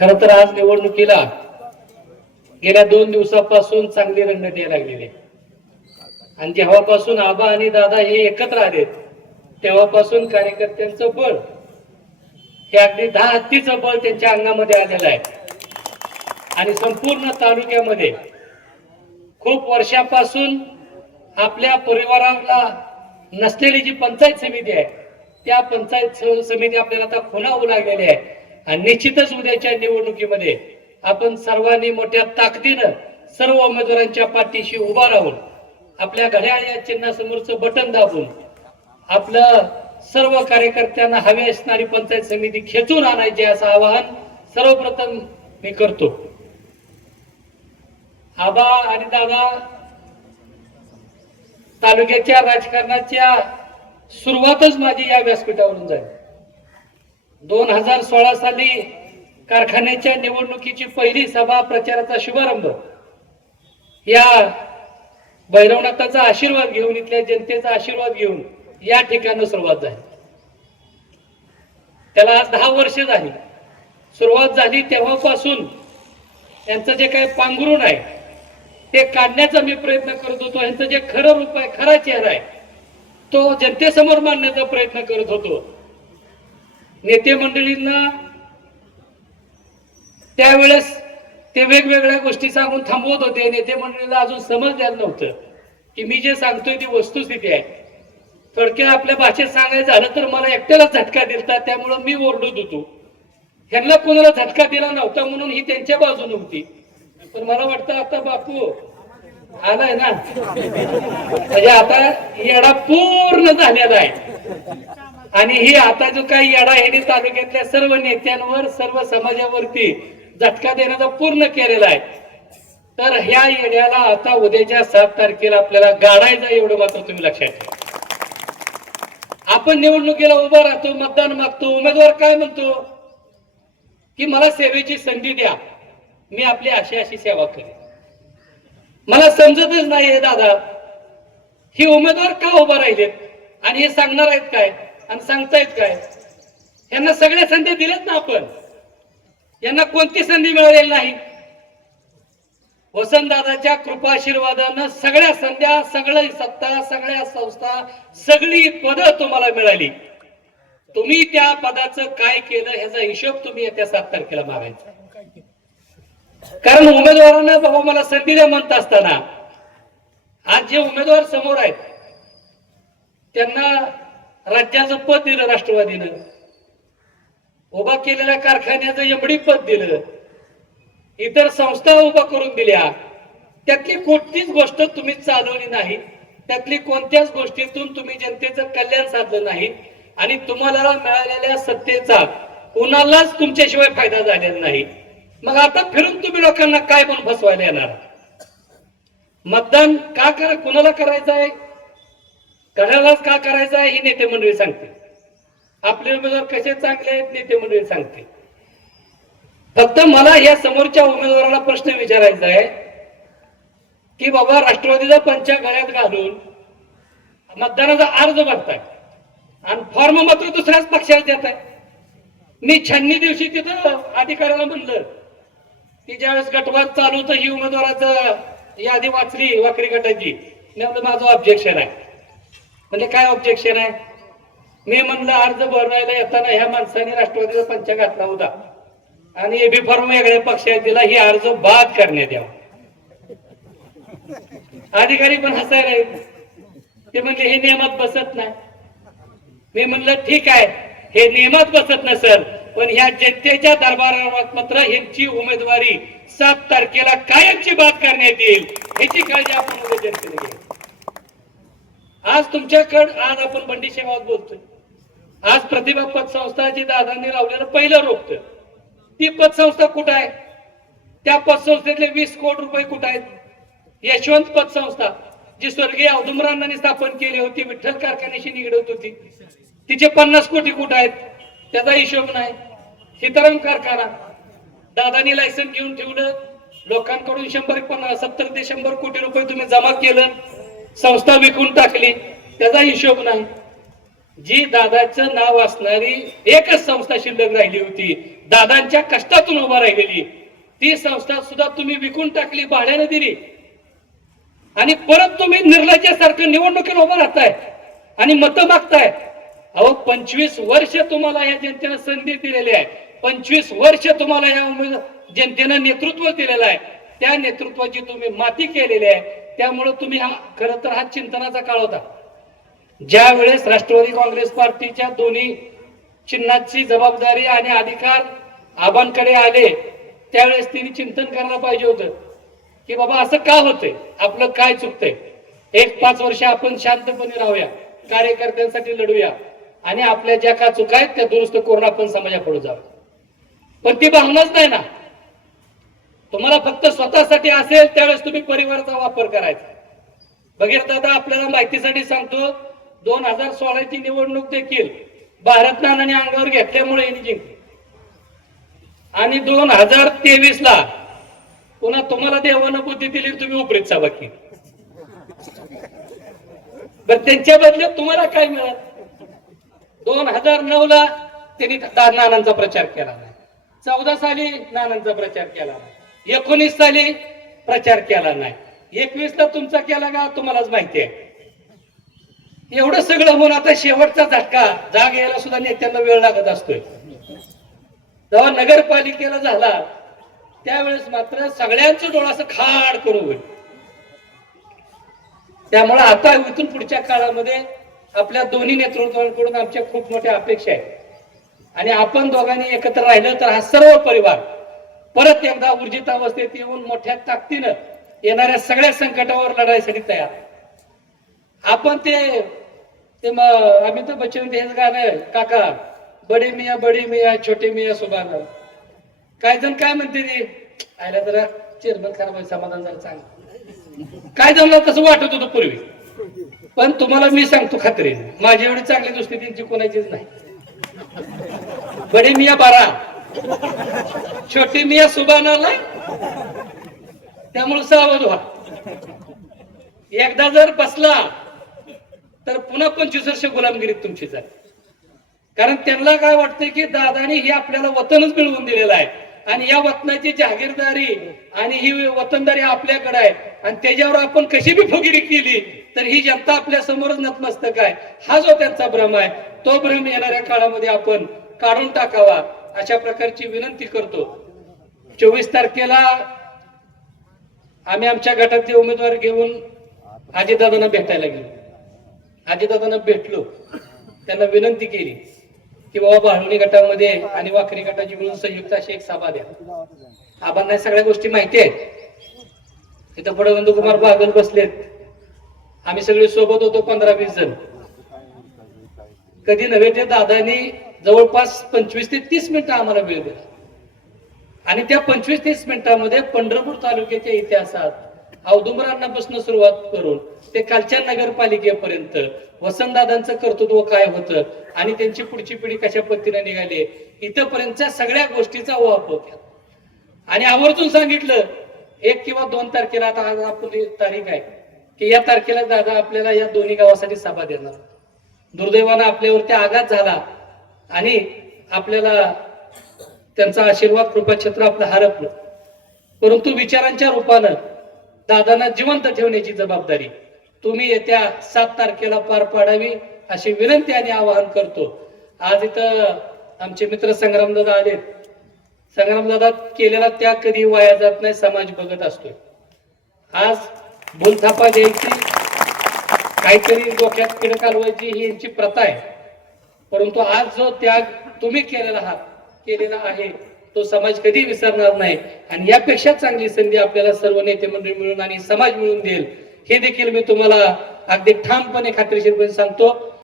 खर तर आज निवडणुकीला गेल्या दोन दिवसापासून चांगली रंगत यायला लागलेली आहे. आणि जेव्हापासून आबा आणि दादा हे एकत्र आलेत तेव्हापासून कार्यकर्त्यांचं बळ हे अगदी दहा हत्तीचं बळ त्यांच्या अंगामध्ये आलेलं आहे. आणि संपूर्ण तालुक्यामध्ये खूप वर्षापासून आपल्या परिवाराला नसलेली जी पंचायत समिती आहे त्या पंचायत समिती आपल्याला आता खुणावू लागलेली आहे. आणि निश्चितच उद्याच्या निवडणुकीमध्ये आपण सर्वांनी मोठ्या ताकदीनं सर्व उमेदवारांच्या पाठीशी उभा राहून आपल्या घड्याळ या चिन्हासमोरचं बटन दाबून आपलं सर्व कार्यकर्त्यांना हवी असणारी पंचायत समिती खेचून आणायची असं आवाहन सर्वप्रथम मी करतो. आबा आणि दादा तालुक्याच्या राजकारणाच्या सुरुवातच माझी या व्यासपीठावरून जाईल दोन हजार सोळा साली कारखान्याच्या निवडणुकीची पहिली सभा प्रचाराचा शुभारंभ. या भैरवनाथाचा आशीर्वाद घेऊन इथल्या जनतेचा आशीर्वाद घेऊन या ठिकाणी सुरुवात झाली. त्याला आज दहा वर्ष झाली. सुरुवात झाली तेव्हापासून यांचं जे काही पांघरुण आहे ते काढण्याचा मी प्रयत्न करत होतो. यांचं जे खरं रूप आहे खरा चेहरा आहे तो जनतेसमोर मांडण्याचा प्रयत्न करत होतो. नेते मंडळींना त्यावेळेस ते वेगवेगळ्या गोष्टी सांगून थांबवत होते. नेते मंडळीला अजून समजलेलं नव्हतं. की मी जे सांगतोय ती वस्तुस्थिती आहे. थोडक्यात आपल्या भाषेत सांगायचं झालं तर मला एकट्याला झटका दिलता त्यामुळं मी ओरडत होतो. ह्यांना कोणाला झटका दिला नव्हता म्हणून ही त्यांच्या बाजून होती. पण मला वाटतं आता बापू आलाय ना. म्हणजे आता येडा पूर्ण झालेला आहे. आणि ही आता जो काही येडाहेडी तालुक्यातल्या सर्व नेत्यांवर सर्व समाजावरती झटका देण्याचा पूर्ण केलेला आहे. तर ह्या येड्याला आता उद्याच्या सात तारखेला आपल्याला गाडायचं एवढं मात्र तुम्ही लक्षात ठेवा. आपण निवडणुकीला उभा राहतो मतदान मागतो उमेदवार काय म्हणतो? की मला सेवेची संधी द्या. मी आपली अशी अशी सेवा करेन. मला समजतच नाही हे दादा. ही उमेदवार का उभा राहिलेत? आणि हे सांगणार आहेत काय? आणि सांगतायत काय? यांना सगळ्या संधी दिल्यात ना आपण. यांना कोणती संधी मिळालेली नाही? वसंतदादाच्या कृपा आशीर्वादानं सगळ्या संध्या सगळी सत्ता सगळ्या संस्था सगळी पदं तुम्हाला मिळाली. तुम्ही त्या पदाचं काय केलं ह्याचा हिशोब तुम्ही येत्या सात तारखेला मागायचा कारण उमेदवारांना बाबा मला संधी द्या म्हणत असताना. आज जे उमेदवार समोर आहेत त्यांना राज्याचं पद दिलं राष्ट्रवादीनं. उभा केलेल्या कारखान्याचं एमडी पद दिलं. इतर संस्था उभा करून दिल्या. त्यातली कोणतीच गोष्ट तुम्ही चालवली नाही. त्यातली कोणत्याच गोष्टीतून तुम्ही जनतेचं कल्याण साधलं नाही. आणि तुम्हाला मिळालेल्या सत्तेचा कोणालाच तुमच्याशिवाय फायदा झालेला नाही. मग आता फिरून तुम्ही लोकांना काय म्हणून फसवायला येणार? मतदान का करा कुणाला करायचं आहे? घड्यालाच का करायचं आहे ही नेते मंडळी सांगते आपले उमेदवार कसे चांगले आहेत नेते मंडळी सांगते फक्त मला या समोरच्या उमेदवाराला प्रश्न विचारायचा आहे की बाबा राष्ट्रवादीचा पंचा गळ्यात घालून मतदानाचा अर्ज भरताय. आणि फॉर्म मात्र दुसऱ्याच पक्षाला देत आहे मी छन्नी दिवशी तिथं अधिकाऱ्याला म्हणलं की ज्यावेळेस गटवाद चालू तर ही उमेदवाराचं यादी वाचली वाकरी गटाची. मी माझं ऑब्जेक्शन आहे. म्हणजे काय ऑब्जेक्शन आहे? मी म्हणलं अर्ज भरवायला येताना ह्या माणसाने राष्ट्रवादीचा पंच घातला होता. आणि एबी फॉर्म वेगळ्या पक्षाने दिला ही अर्ज बाद करण्यात यावा. अधिकारी पण हसायला ते म्हणले हे नियमात बसत नाही. मी म्हणलं ठीक आहे. हे नियमात बसत नसल पण ह्या जनतेच्या दरबारात मात्र यांची उमेदवारी सात तारखेला कायमची बाद करण्यात येईल. याची काळजी आपण जनतेने घ्यावी आज तुमच्याकडं आज आपण बंडी शेगावात बोलतोय. आज प्रतिभा पतसंस्था जी दादांनी लावलेलं पहिलं रोखतं ती. पतसंस्था कुठं आहे? त्या पतसंस्थेतले वीस कोटी रुपये कुठं आहेत? यशवंत पतसंस्था जी स्वर्गीय औदुंबरांनी स्थापन केली होती विठ्ठल कारखान्याशी निगडत होती. तिचे पन्नास कोटी कुठं आहेत? त्याचा हिशोब नाही. सीताराम कारखाना. दादानी लायसन घेऊन ठेवलं. लोकांकडून शंभर पन्नास सत्तर ते शंभर कोटी रुपये तुम्ही जमा केलं. संस्था विकून टाकली. त्याचा हिशोब नाही. जी दादाचं नाव असणारी एकच संस्था शिल्लक राहिली होती. दादांच्या कष्टातून उभा राहिलेली. ती संस्था सुद्धा तुम्ही विकून टाकली भाड्याने दिली. आणि परत तुम्ही निर्लज्यासारखं निवडणुकीत उभं राहताय आणि मतं मागताय. अहो पंचवीस वर्ष तुम्हाला या जनतेनं संधी दिलेली आहे. पंचवीस वर्ष तुम्हाला या उमेद जनतेनं नेतृत्व दिलेलं आहे. त्या नेतृत्वाची तुम्ही माती केलेली आहे. त्यामुळं तुम्ही हा खरं तर हा चिंतनाचा काळ होता. ज्या वेळेस राष्ट्रवादी काँग्रेस पार्टीच्या दोन्ही चिन्हाची जबाबदारी आणि अधिकार आबांकडे आले त्यावेळेस तिने चिंतन करायला पाहिजे होतं. की बाबा असं का होतंय? आपलं काय चुकतंय? एक पाच वर्ष आपण शांतपणे राहूया कार्यकर्त्यांसाठी लढूया आणि आपल्या ज्या का चुका आहेत त्या दुरुस्त करून आपण समाजापुढे जाऊ पण ती भावनाच नाही ना. तुम्हाला फक्त स्वतःसाठी असेल त्यावेळेस तुम्ही परिवाराचा वापर करायचा. बघेर दादा आपल्याला माहितीसाठी सांगतो दोन हजार सोळाची निवडणूक देखील भारत नानाने अंगावर घेतल्यामुळे यांनी जिंकली. आणि दोन हजार तेवीस ला पुन्हा तुम्हाला देवानं बुद्धी दिली तुम्ही उपरीत सभा बर त्यांच्या बदल्यात तुम्हाला काय मिळालं? दोन हजार नऊ ला त्यांनी नानांचा प्रचार केला नाही. चौदा साली नानांचा प्रचार केला नाही. एकोणीस साली प्रचार केला नाही. एकवीस ला तुमचा केला का? तुम्हालाच माहिती आहे. एवढं सगळं होऊन आता शेवटचा झटका. जाग यायला सुद्धा नेत्यांना वेळ लागत असतोय. जेव्हा नगरपालिकेला झाला त्यावेळेस मात्र सगळ्यांचं डोळा असं खाड करून होईल. त्यामुळे आता इथून पुढच्या काळामध्ये आपल्या दोन्ही नेतृत्वांकडून आमच्या खूप मोठ्या अपेक्षा आहेत. आणि आपण दोघांनी एकत्र राहिलं तर हा सर्व परिवार परत एकदा ऊर्जित अवस्थेत येऊन मोठ्या ताकदीनं येणाऱ्या सगळ्या संकटावर लढायसाठी तयार. आपण ते ते अमिताभ बच्चन हेच गाणं काका बडे मिया बडी मिया छोटे मिया सुभान. काय जण काय म्हणते ते? आयला जरा चेअरमन खराब समाधान झालं चांगलं. काय जमलं तसं वाटत होतं पूर्वी. पण तुम्हाला मी सांगतो खात्री. माझ्या एवढी चांगली दृष्टी त्यांची कोणाचीच नाही. बडे मिया बारा. छोटी मिया सुभानाला त्यामुळे सावध व्हा. एकदा जर बसला तर पुन्हा पंचवीस वर्ष गुलामगिरीत तुमची जाईल. कारण त्यांना काय वाटतंय की दादानी हे आपल्याला वतनच मिळवून दिलेलं आहे. आणि या वतनाची जहागीरदारी आणि ही वतनदारी आपल्याकडे आहे. आणि त्याच्यावर आपण कशी बी फुगिरी केली तर ही जनता आपल्या समोरच नतमस्तक आहे. हा जो हो त्यांचा भ्रम आहे. तो भ्रम येणाऱ्या काळामध्ये आपण काढून टाकावा. अशा प्रकारची विनंती करतो. चोवीस तारखेला आम्ही आमच्या गटातले उमेदवार घेऊन आजीदादांना भेटायला गेलो. आजीदादांना भेटलो. त्यांना विनंती केली की बाबा भाळवणी गटामध्ये आणि वाखरी गटाची मिळून संयुक्त अशी एक सभा द्या. आबांना या सगळ्या गोष्टी माहिती आहेत. तिथं पुढे नंदकुमार बागल बसलेत. आम्ही सगळे सोबत होतो पंधरा वीस जण. कधी नव्हे ते दादानी जवळपास पंचवीस ते तीस मिनिटं आम्हाला वेळ दिला. आणि त्या पंचवीस तीस मिनिटांमध्ये पंढरपूर तालुक्याच्या इतिहासात औदुंबरांनापासून सुरुवात करून ते कालच्या नगरपालिकेपर्यंत वसंतदादांचं कर्तृत्व काय होतं आणि त्यांची पुढची पिढी कशा पद्धतीने निघाली इथंपर्यंतच्या सगळ्या गोष्टीचा वाप होत्या आणि आवर्जून सांगितलं एक किंवा दोन तारखेला आता आज आपली तारीख आहे की या तारखेला दादा आपल्याला या दोन्ही गावासाठी सभा देणार दुर्दैवानं आपल्यावरती आघात झाला आणि आपल्याला त्यांचा आशीर्वाद कृपाक्षेत्र आपलं हरपलं. परंतु विचारांच्या रूपानं दादांना जिवंत ठेवण्याची जबाबदारी तुम्ही येत्या सात तारखेला पार पाडावी अशी विनंती आणि आवाहन करतो. आज इथं आमचे मित्र संग्रामदादा आलेत संग्रामदादा केलेला त्याग कधी वाया जात नाही समाज बघत असतोय. आज भूलथापा द्यायची काहीतरी डोक्यात किड कालवायची ही यांची प्रथा आहे. परंतु आज जो त्याग तुम्ही केलेला आहात केलेला आहे तो समाज कधी विसरणार नाही. आणि यापेक्षा चांगली संधी आपल्याला सर्व नेते मंडळी मिळून आणि समाज मिळून देईल. हे देखील मी तुम्हाला अगदी ठामपणे खात्रीशीरपणे सांगतो.